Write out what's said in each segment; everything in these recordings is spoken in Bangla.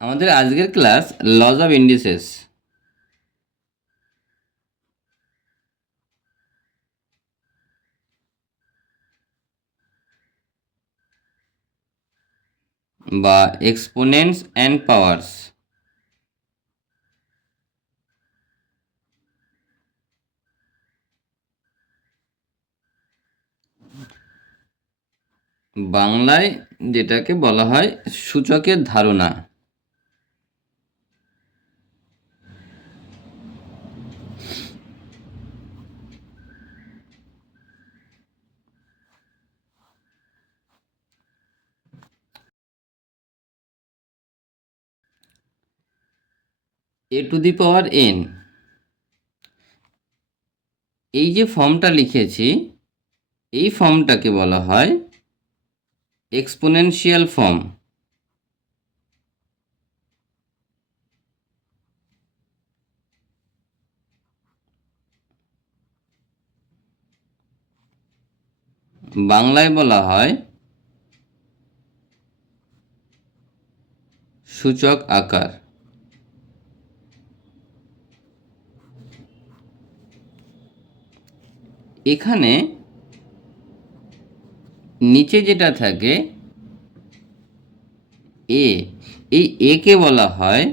আমাদের আজকের ক্লাস লজ অফ ইন্ডিসেস। বা এক্সপোনেন্টস অ্যান্ড পাওয়ার্স। বাংলায় যেটাকে বলা হয় সূচকের ধারণা। a⁴n, এই যে ফর্মটা লিখেছি এই ফর্মটাকে বলা হয় এক্সপোনেনশিয়াল ফর্ম। বাংলায় বলা হয় সূচক আকার। এখানে নিচে যেটা থাকে এই কে বলা হয়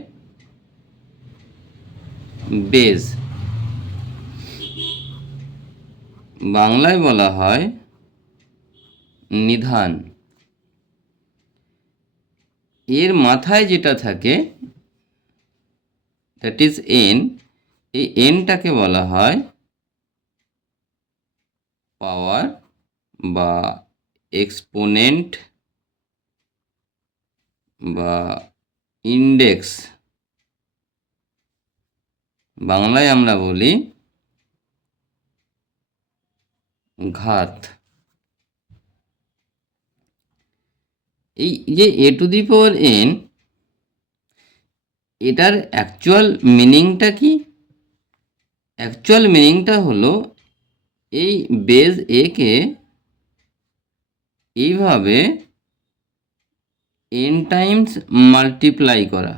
বেজ, বাংলায় বলা হয় নিধান। এর মাথায় যেটা থাকে দ্যাট ইজ এন, এই এনটাকে বলা হয় পাওয়ার বা এক্সপোনেন্ট বা ইন্ডেক্স। বাংলায় আমরা বলি ঘাত। এই যে a⁴n, এটার অ্যাকচুয়াল মিনিংটা কি? অ্যাকচুয়াল মিনিংটা হলো এই বেজ কে এইভাবে n টাইমস মাল্টিপ্লাই করা।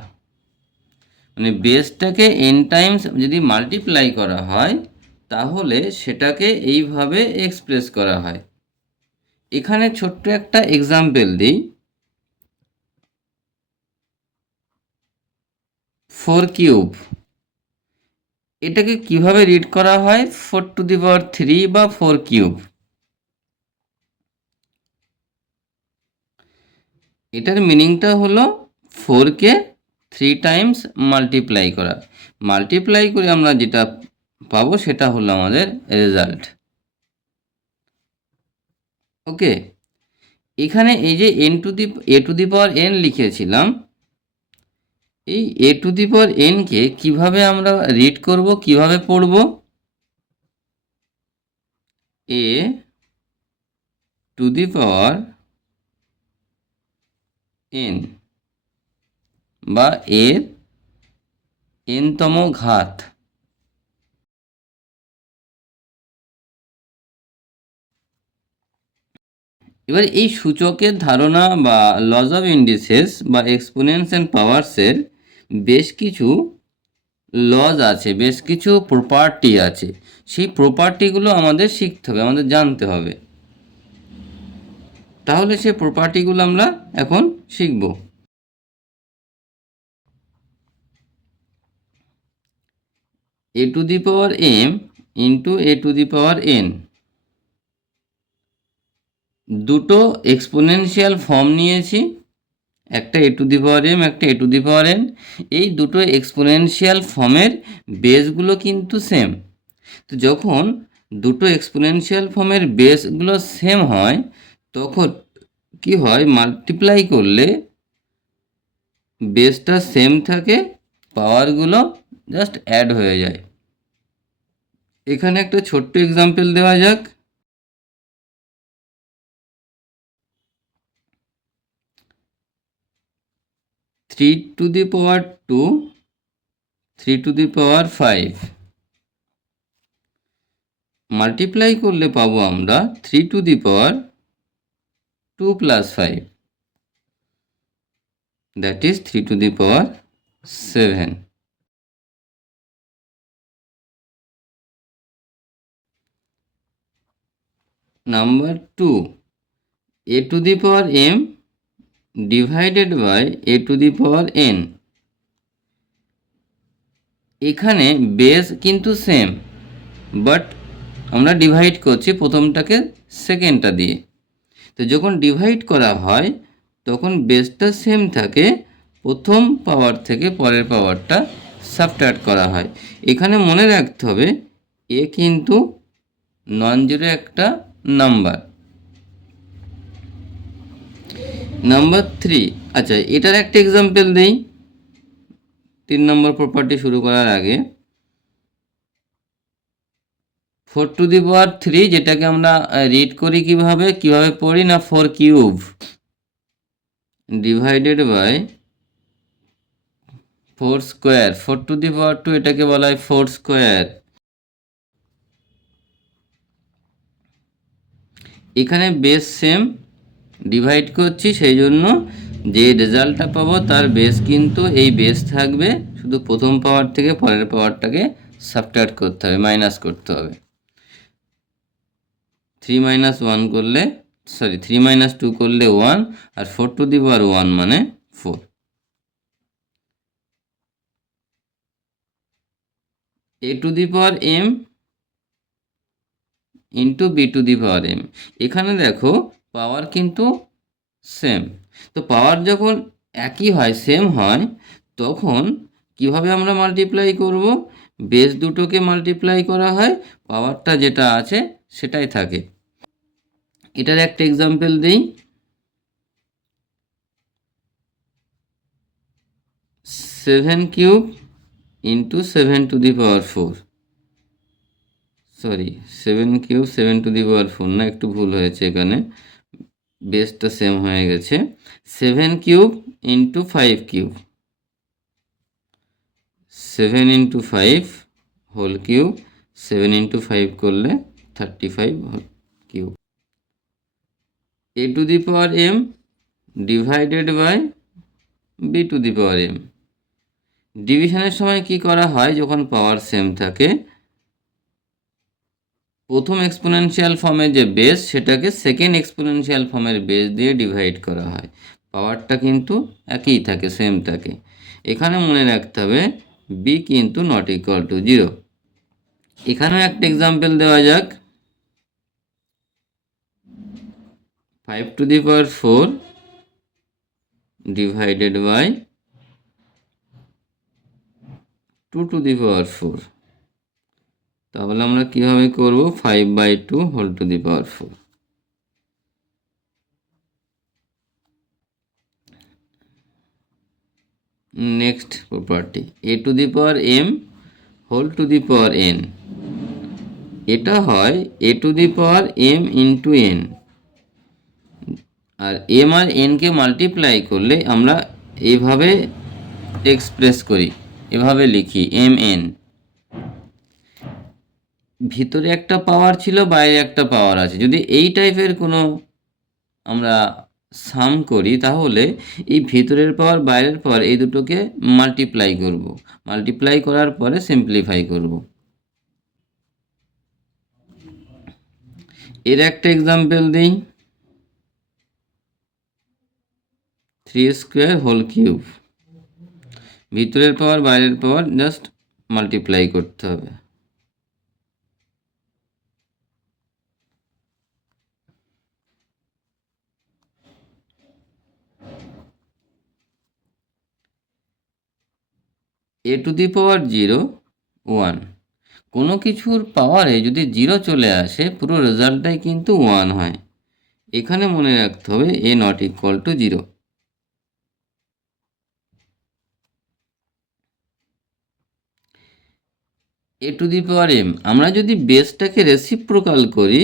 মানে বেসটাকে n টাইমস যদি মাল্টিপ্লাই করা হয় তাহলে সেটাকে এইভাবে এক্সপ্রেস করা হয়। এখানে ছোট্ট একটা এক্সাম্পল দিই। 4³ এটাকে কিভাবে রিড করা হয়? 4⁻³ বা 4³। এটার মিনিংটা হলো 4কে 3 টাইমস মাল্টিপ্লাই করা। মাল্টিপ্লাই করে আমরা যেটা পাবো সেটা হলো আমাদের রেজাল্ট। ওকে, এখানে এই যে a⁴n লিখেছিলাম, এই a⁴n কে কিভাবে আমরা রিড করব, কিভাবে পড়ব? a⁴n বা এর n তম ঘাত। এবার এই সূচকের ধারণা বা লজ অফ ইন্ডিসেস বা এক্সপোনেন্টস অ্যান্ড পাওয়ার্সের বেশ কিছু লজ আছে, বেশ কিছু প্রপার্টি আছে। সেই প্রপার্টিগুলো আমাদের শিখতে হবে, আমাদের জানতে হবে। তাহলে সেই প্রপার্টিগুলো আমরা এখন শিখব। a⁴m ইন্টু a⁴n দুটো এক্সপোনেনশিয়াল ফর্ম নিয়েছি, একটা a⁴m একটা a⁴n। এই দুটো এক্সপোনেনশিয়াল ফর্মের বেসগুলো কিন্তু সেম। তো যখন দুটো এক্সপোনেনশিয়াল ফর্মের বেসগুলো সেম হয় তখন কি হয়? মাল্টিপ্লাই করলে বেসটা সেম থাকে, পাওয়ারগুলো জাস্ট অ্যাড হয়ে যায়। এখানে একটা ছোট্ট এক্সাম্পল দেওয়া যাক। 3⁻2 3⁵ মাল্টিপ্লাই করলে পাবো আমরা 3⁻2 + 5। that is 3 to the power 7. Number 2, a to the power m divided by a to the power n. এখানে বেস কিন্তু সেম, বাট আমরা ডিভাইড করছি প্রথমটাকে সেকেন্ডটা দিয়ে। তো যখন ডিভাইড করা হয় তখন বেসটা সেম থাকে, প্রথম পাওয়ার থেকে পরের পাওয়ারটা সাবট্রাক্ট করা হয়। এখানে মনে রাখতে হবে এ কিন্তু নন জিরো একটা নাম্বার। নাম্বার 3, আচ্ছা এটার একটা এক্সাম্পল দেই 3 নম্বর প্রপার্টি শুরু করার আগে। 4 to the power 3 যেটাকে আমরা রিড করি কিভাবে পড়ি না 4 cube divided by 4 square. 4 to the power 2 এটাকে বলা হয় 4 স্কোয়ার। এখানে বেস সেম, ডিভাইড করছি, সেই জন্য যে রেজাল্টটা পাবো তার বেস কিন্তু এই বেস থাকবে, শুধু প্রথম পাওয়ার থেকে পরের পাওয়ারটাকে সাবট্রাক্ট করতে হবে, মাইনাস করতে হবে। 3 মাইনাস 1 করলে 3 মাইনাস 2 করলে 1, আর 4 to the power 1 মানে 4। a to the power m into b to the power m. এখানে দেখো পাওয়ার কিন্তু সেম, তো পাওয়ার যখন একই হয়, সেম হয়, তখন কিভাবে আমরা মাল্টিপ্লাই করব? বেস দুটোকে মাল্টিপ্লাই করা হয়, পাওয়ারটা যেটা আছে সেটাই থাকে। এটার একটা এক্সাম্পল দিই। 7 cube into 7 to the power 4, 7 cube 7 to the power 4 না, একটু ভুল হয়েছে, এখানে বেসটা সেম হয়ে গেছে। 7 cube into 5 cube, 7 into 5 whole cube, 7 into 5 করলে 35 cube. a to the power m divided by b to the power m। ডিভিশনের সময় কি করা হয়? যখন পাওয়ার সেম থাকে, প্রথম এক্সপোনেনশিয়াল ফর্মের যে বেস সেটাকে সেকেন্ড এক্সপোনেনশিয়াল ফর্মের বেস দিয়ে ডিভাইড করা হয়, পাওয়ারটা কিন্তু একই থাকে, সেম থাকে। এখানে মনে রাখতে হবে বি কিন্তু নট ইকুয়াল টু 0। এখানেও একটা এক্সাম্পল দেওয়া যাক। 5 to the power 4 divided by 2 to the power 4। তাহলে আমরা কিভাবে করব? 5/2 whole to the power 4। Next property, a to the power m whole to the power n। এটা হয় a to the power m into n, আর m আর n কে মাল্টিপ্লাই করলে আমরা এইভাবে এক্সপ্রেস করি, এভাবে লিখি mn। ভিতরে একটা পাওয়ার ছিল, বাইরে একটা পাওয়ার আছে। যদি এই টাইপের কোনো আমরা সাম করি তাহলে এই ভিতরের পাওয়ার বাইরের পাওয়ার এই দুটোকে মাল্টিপ্লাই করব, মাল্টিপ্লাই করার পরে সিম্পলিফাই করব। এর একটা এক্সাম্পল দিই। 3 স্কোয়ার হোল কিউব, ভিতরের পাওয়ার বাইরের পাওয়ার জাস্ট মাল্টিপ্লাই করতে হবে। a to the power 0 1, কোনো কিছুর পাওয়ারে যদি 0 চলে আসে পুরো রেজাল্টটাই কিন্তু 1 হয়। এখানে মনে রাখতে হবে a not equal to 0। a to the power m, আমরা যদি বেসটাকে রেসিপ্রোকাল করি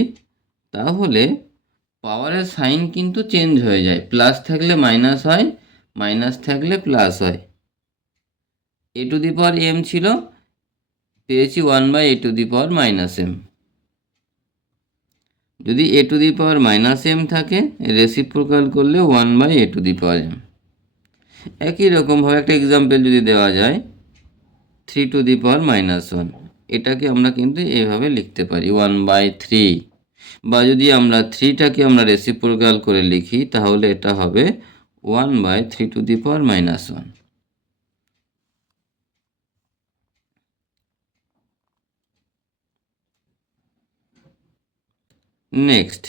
তাহলে পাওয়ারের সাইন কিন্তু চেঞ্জ হয়ে যায়, প্লাস থাকলে মাইনাস হয়, মাইনাস থাকলে প্লাস হয়। a to the power m ছিল, পেয়েছি 1/a to the power minus m। যদি a to the power minus m থাকে, রেসিপ্রোকাল করলে 1/a to the power m। একই রকমভাবে একটা এক্সাম্পল যদি দেওয়া যায় 3⁻⁻1, এটাকে আমরা কিন্তু এইভাবে লিখতে পারি 1/3, বা যদি আমরা 3টাকে আমরা রেসিপ্রোকাল করে লিখি তাহলে এটা হবে 1/3⁻1। নেক্সট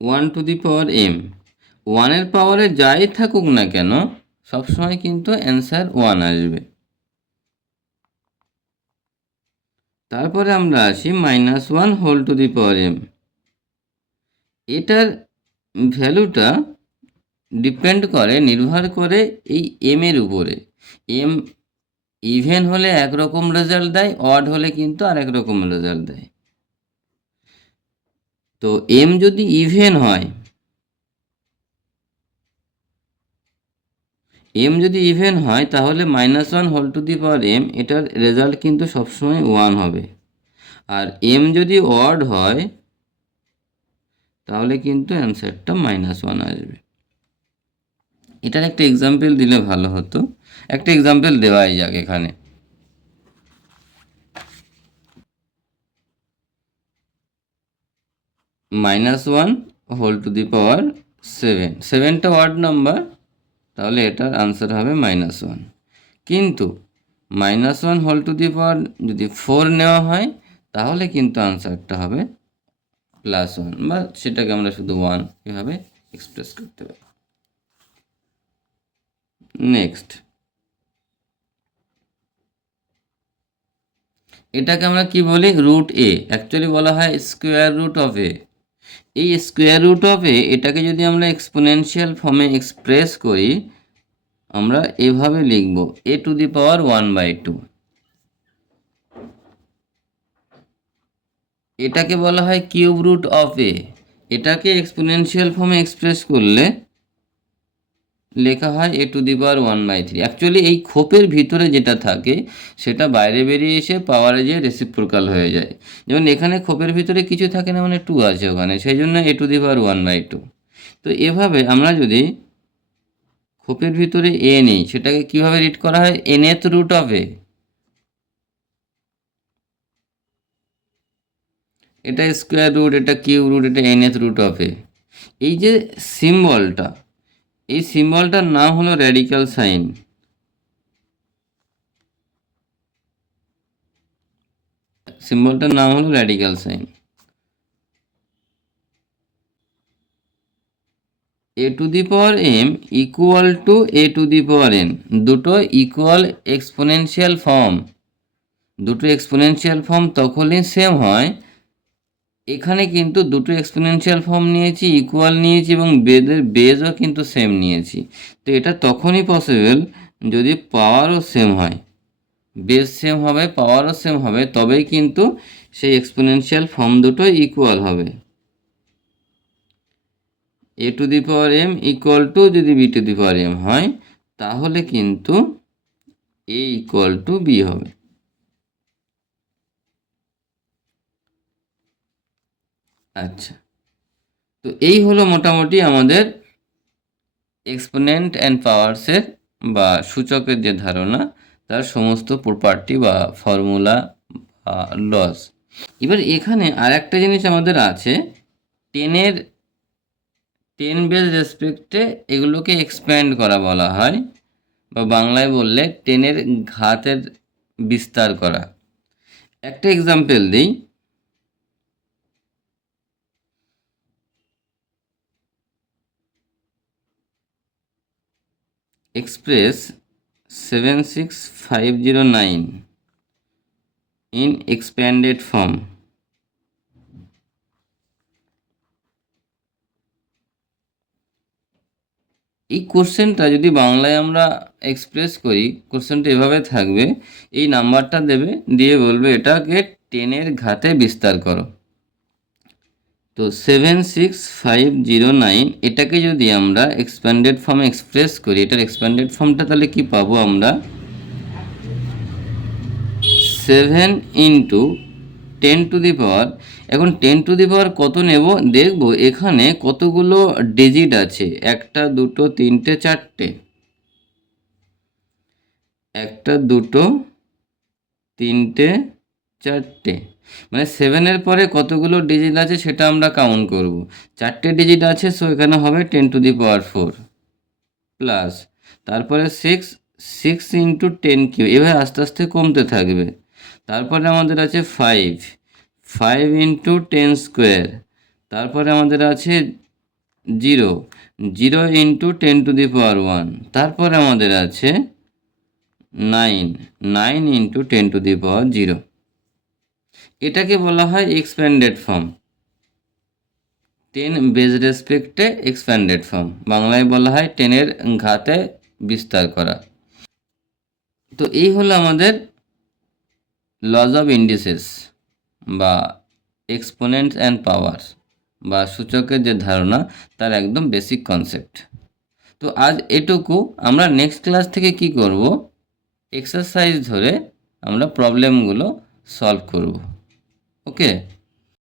1⁻m, 1-এর পাওয়ারে যাই থাকুক না কেন সবসময় কিন্তু অ্যান্সার 1 আসবে। তারপরে আমরা আসি -1⁻m, এটার ভ্যালুটা নির্ভর করে এই এর উপরে। এম ইভেন হলে একরকম রেজাল্ট দেয়, অড হলে কিন্তু আরেক রকম রেজাল্ট দেয়। তো এম যদি ইভেন হয়, তাহলে -1⁻m এটার রেজাল্ট কিন্তু সবসময় 1 হবে। আর এম যদি অড হয় তাহলে কিন্তু অ্যান্সারটা -1 আসবে। এটার একটা এক্সাম্পল দিলে ভালো হতো। একটা এক্সাম্পল দেওয়াই যাক এখানে। -1⁻7, 7টা ওয়ার্ড নাম্বার, তাহলে এটার আনসার হবে -1। কিন্তু -1 যদি 4 নেওয়া হয় তাহলে কিন্তু আনসারটা হবে +1, বা সেটাকে আমরা শুধু 1 এভাবে এক্সপ্রেস করতে পারি। নেক্সট, এটাকে আমরা কি বলি? √a, অ্যাকচুয়ালি বলা হয় স্কোয়ার রুট অফ এ। এই স্কোয়ার রুট অফ এ এটাকে যদি আমরা এক্সপোনেনশিয়াল ফর্মে এক্সপ্রেস করি আমরা এভাবে লিখব a⁻1/2। এটাকে বলা হয় কিউব রুট অফ এ। এটাকে এক্সপোনেনশিয়াল ফর্মে এক্সপ্রেস করলে লেখা হয় a⁻1/3। অ্যাকচুয়ালি এই খোপের ভিতরে যেটা থাকে সেটা বাইরে বেরিয়ে এসে পাওয়ারে যে রেসিপ্রোকাল হয়ে যায়। যেমন এখানে খোপের ভিতরে কিছু থাকে না, মানে 2 আছে ওখানে, সেই জন্য a⁻1/2। তো এভাবে আমরা যদি খোপের ভিতরে এ নেই সেটাকে কিভাবে রিড করা হয়? nth রুট অফ এ। এটা স্কোয়ার রুট, এটা কিউব রুট, এটা nth রুট অফ এ। এই যে সিম্বলটা, এই সিম্বলটার নাম হলো র্যাডিক্যাল সাইন। সিম্বলটার নাম হলো radical sign. a⁻m equal to a⁻n, দুটো ইকুয়াল এক্সপোনেনশিয়াল ফর্ম। দুটো এক্সপোনেনশিয়াল ফর্ম তখনই সেম হয়, এখানে কিন্তু দুটো এক্সপোনেনশিয়াল ফর্ম নিয়েছি, ইকুয়াল নিয়েছি এবং বেজও কিন্তু সেম নিয়েছি। তো এটা তখনই পসিবল যদি পাওয়ারও সেম হয়, বেস সেম হবে, পাওয়ারও সেম হবে, তবেই কিন্তু সেই এক্সপোনেনশিয়াল ফর্ম দুটো ইকুয়াল হবে। a⁻m ইকুয়াল টু যদি b⁻m হয় তাহলে কিন্তু a ইকুয়াল টু b হবে। আচ্ছা, তো এই হলো মোটামুটি আমাদের এক্সপোনেন্ট অ্যান্ড পাওয়ারসের বা সূচকের যে ধারণা তার সমস্ত প্রপার্টি বা ফর্মুলা বা লস। এবার এখানে আর একটা জিনিস আমাদের আছে, 10 বেস রেসপেক্টে এগুলোকে এক্সপ্যান্ড করা বলা হয়, বা বাংলায় বললে 10-এর ঘাতের বিস্তার করা। একটা এক্সাম্পল দিই। express 76509 in expanded form। এই কোশ্চেনটা যদি বাংলায় আমরা এক্সপ্রেস করি, কোশ্চেনটা এভাবে থাকবে, এই নাম্বারটা দেবে, দিয়ে বলবে এটাকে 10-এর ঘাতে বিস্তার করো। তো 76509 এটাকে যদি আমরা এক্সপ্যান্ডেড ফর্মে এক্সপ্রেস করি, এটার এক্সপ্যান্ডেড ফর্মটা তাহলে কি পাবো আমরা? 7 × 10⁻, এখন 10⁻ কত নেব দেখব। এখানে কতগুলো ডিজিট আছে, 1 2 3 4টে, 1 2 3 4টে, মানে 7-এর পরে কতগুলো ডিজিট আছে সেটা আমরা কাউন্ট করব। 4টে ডিজিট আছে, সো এখানে হবে 10⁻4 প্লাস, তারপরে 6 ইন্টু 10 কিউ, এভাবে আস্তে আস্তে কমতে থাকবে। তারপরে আমাদের আছে 5 ইন্টু 10 স্কোয়ার, তারপরে আমাদের আছে 0 ইন্টু 10⁻1, তারপরে আমাদের আছে 9 ইন্টু 10⁻0। এটাকে বলা হয় এক্সপ্যান্ডেড ফর্ম, 10 বেজ রেসপেক্টে এক্সপ্যান্ডেড ফর্ম, বাংলায় বলা হয় 10-এর ঘাতে বিস্তার করা। তো এই হলো আমাদের লজ অফ ইন্ডিসেস বা এক্সপোনেন্টস অ্যান্ড পাওয়ারস বা সূচকের যে ধারণা তার একদম বেসিক কনসেপ্ট। তো আজ এটুকু। আমরা নেক্সট ক্লাস থেকে কি করব, এক্সারসাইজ ধরে আমরা প্রবলেমগুলো সলভ করব। ওকে।